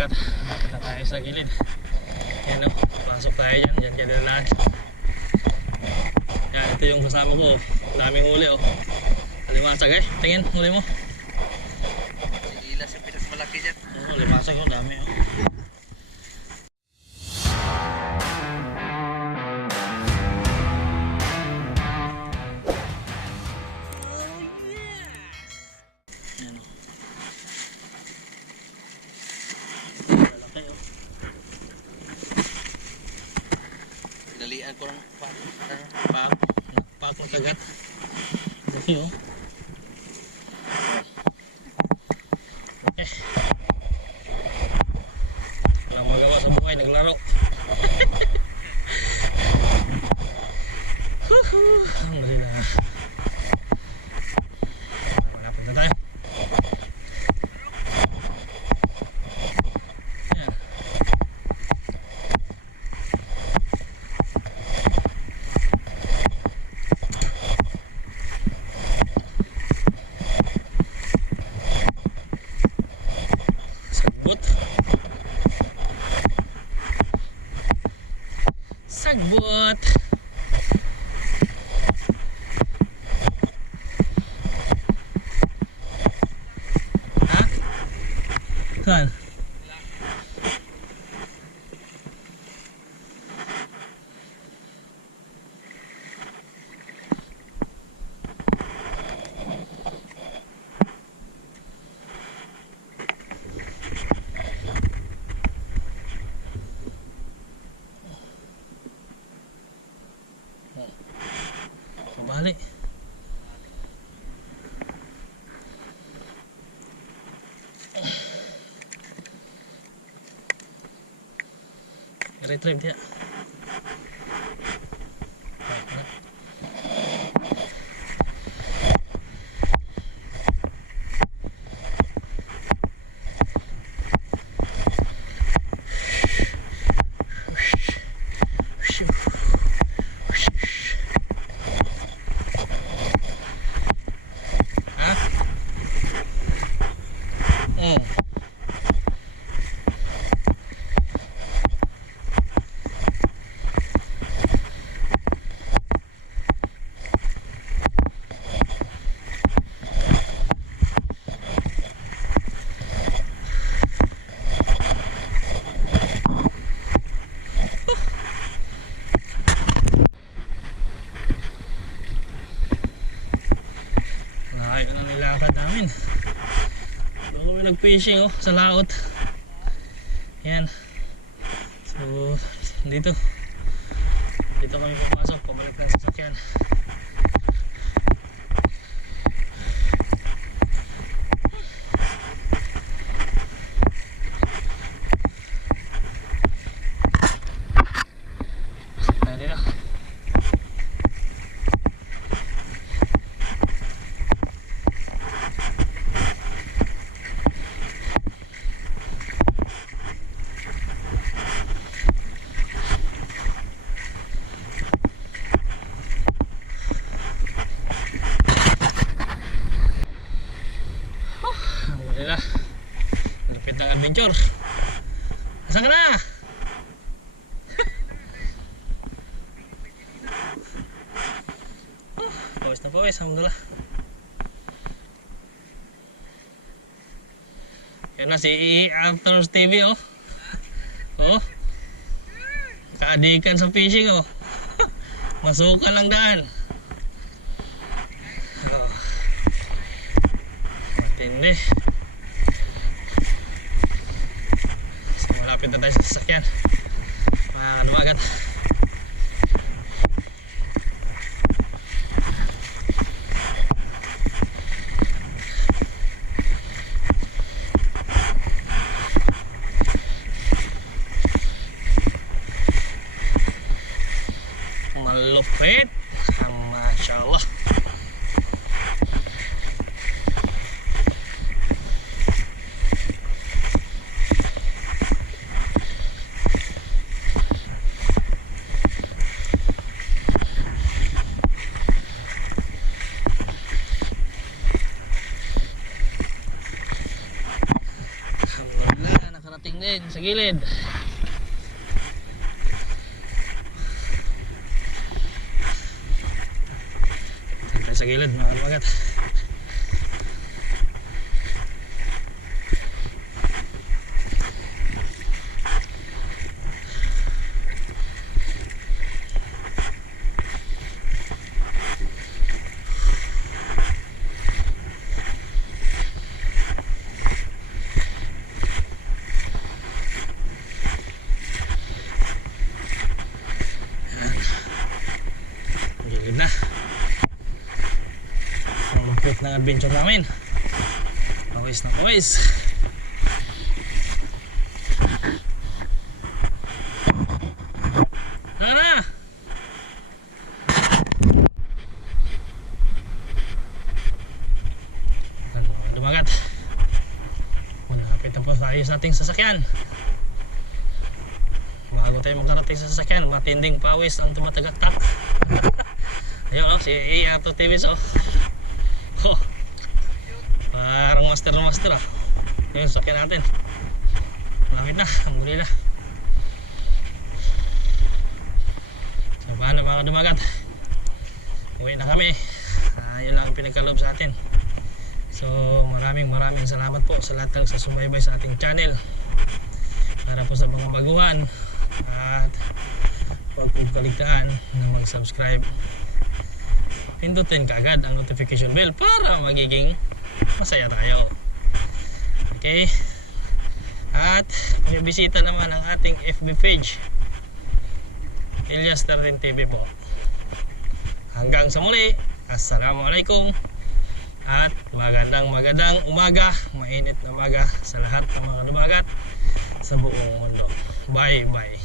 Magat, punta tayo sa gilid. Yan o, pasok tayo dyan, dyan kayo dalaan. Yan, ito yung kasama ko. Daming huli o. Limasag eh, tingin, huli mo. Ilas yung pinagmalaki dyan. Oo, limasag o, dami o. Pinalian ko ng Pakong kagat. Laki o. Okay. Walang magawa sa buhay, naglaro. Alhamdulillah. Malapit na tayo. Yan. Sagbot. Sagbot. Ha? Saan? Balik. Retrieve dia. Nilakad namin. Doon kami nag-fishing oh, sa laot. Yan. So, dito kami pumasok, pabalik ng sasakyan. Alhamdulillah. Lupit ng adventure. Asan ka na? Pawis na pawis, alhamdulillah. Yan na si Afternoons TV oh. Oh. Kaadikan sa fishing oh. Masukan lang daan. Oh. Matindi. So, malapit na tayo sa sasakyan. Magat. Malupit. Masya Allah. nakarating din sa gilid. Tayo sa gilid mga kalumagat. Gilid na. Ang lupit ng adventure namin. Kawis na kawis. Tara! Dumagat. Malapit na po tayo sa ating sasakyan. Bago tayo magkarating sa sasakyan, matinding pawis ang tumatagaktak. Ayun oh, si Ato TV so. Oh. Parang master na master ah. Ayun, sasakyan natin. Malapit na, alhamdulillah. So paano mga dumagat? Uwi na kami. Yun lang ang pinagkaloob sa atin. So maraming salamat po sa lahat ng sasubaybay sa ating channel. Para po sa mga baguhan. At huwag po kaligtaan na mag-subscribe. Pindutin kaagad ang notification bell para magiging masaya tayo. Okay? At bisita naman ang ating FB page, Elias 13 TV po. Hanggang sa muli, assalamualaikum. At magandang umaga, mainit na umaga sa lahat ng mga dumagat sa buong mundo. Bye bye.